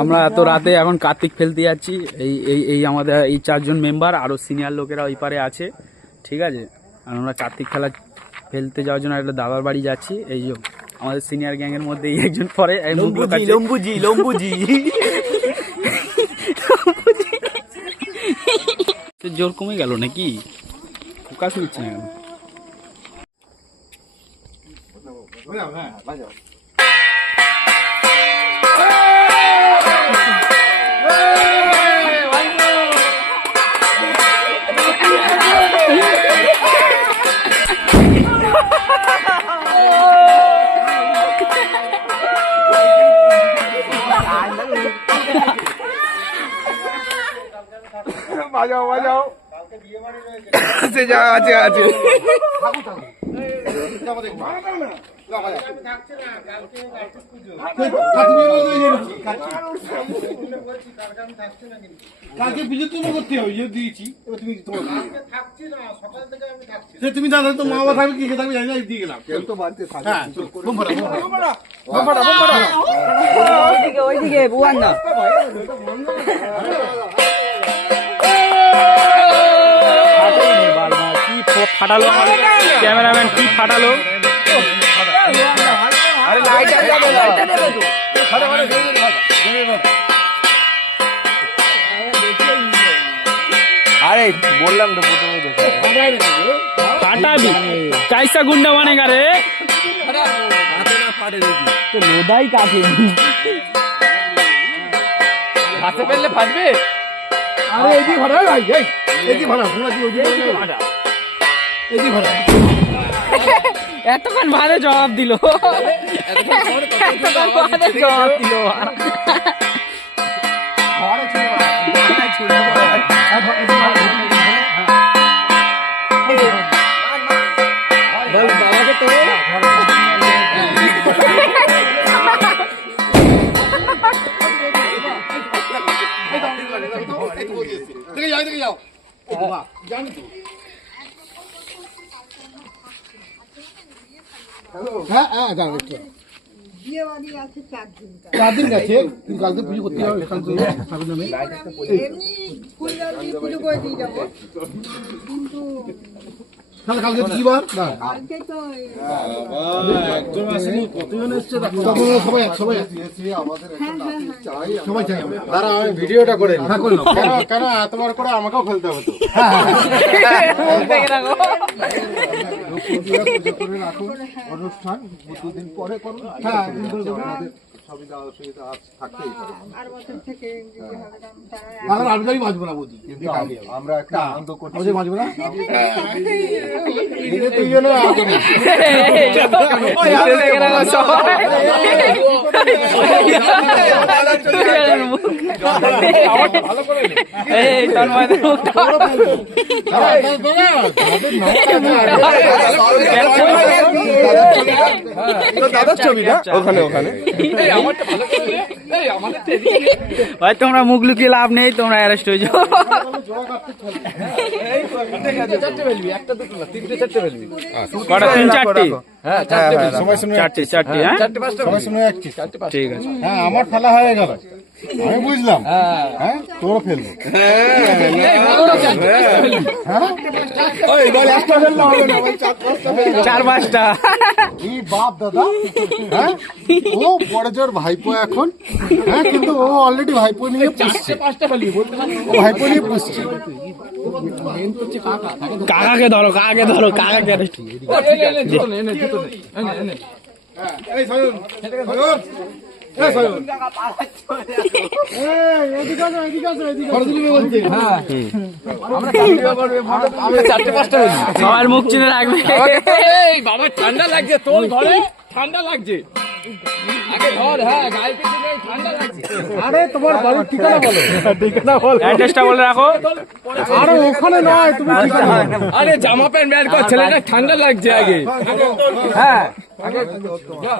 আমরা এত রাতে এখন কার্তিক ফেলতে যাচ্ছি। এই আমাদের এই 4 জন মেম্বার, আরো সিনিয়র লোকেরা ওই পারে আছে, ঠিক আছে। আর আমরা কার্তিক খেলা ফেলতে যাওয়ার জন্য একটা দাদার বাড়ি যাচ্ছি। এই যে আমাদের সিনিয়র গ্যাং এর মধ্যে একজন পরে লম্বুজি জোর কমে গেল নাকি? ফোকাস নিচ্ছে না কেন? বাজাও বাজাও আছে যা আছে আছে কালকে বিজয় তুমি করতে হবে ইয়ে দিয়েছি এবার তুমি তুমি দাদা তো মা বাবা থাকবে কি থাকবে জানি না দিয়ে গেলাম তো বাড়িতে ওইদিকে বুয়ান না ফাটালো ক্যামেরাম্যান, কি ফাটালো? আরে বললাম তো প্রথমে ফাটাবি কাইসা গুন্ডা বানেগা রে, তো লোদাই কাটে হাতে ফেললে ফাটবে। আরে এই যে ভাড়া ভাই এই যে ভাড়া এতক্ষণ ভালো জবাব দিল, জবাব দিল। জানি তো হ্যাঁ হ্যাঁ জানি তো চার দিন গেছে কালকে পুজো করতে হবে কালকে কি বার সবাই চাই দাঁড়া আমি ভিডিওটা করে কেন এতবার করে আমাকেও ফেলতে হবে তো অনুষ্ঠান 2 দিন পরে করুন। হ্যাঁ সুবিধা অসুবিধা থাকতেই আমরা একটা আনন্দ করছি মাঝবো না দাদার ছবি না ওখানে ওখানে ভাই তোমরা মুখ লুকিয়ে লাভ নেই, তোমরা অ্যারেস্ট হয়ে যাও। কটা? 3-4টি? চারটি হ্যাঁ ঠিক আছে। হ্যাঁ আমার খেলা হয়ে গেল আমি বুঝলাম হ্যাঁ তোর ফেলবো চার পাঁচটা কি বাপ দাদা হ্যাঁ ও বড় জোর ভাইপো এখন হ্যাঁ কিন্তু ও অলরেডি ভাইপো নিয়ে পুষছে ভাইপো নিয়ে পুষছে কাকাকে ধরো কাকাকে ধরো কাকাকে সবার মুখ চিনে রাখবে। বাবা ঠান্ডা লাগছে তোর ঘরে, ঠান্ডা লাগছে আগে ধর। হ্যাঁ গায়ে ঠান্ডা লাগছে। আরে তোমার বাড়ির ঠিকানা বলো ঠিকানা বলো অ্যাড্রেসটা বলে রাখো। আরে ওখানে নয় তুমি আরে জামা প্যান্ট বের কর, ছেলেটা ঠান্ডা লাগছে আগে। হ্যাঁ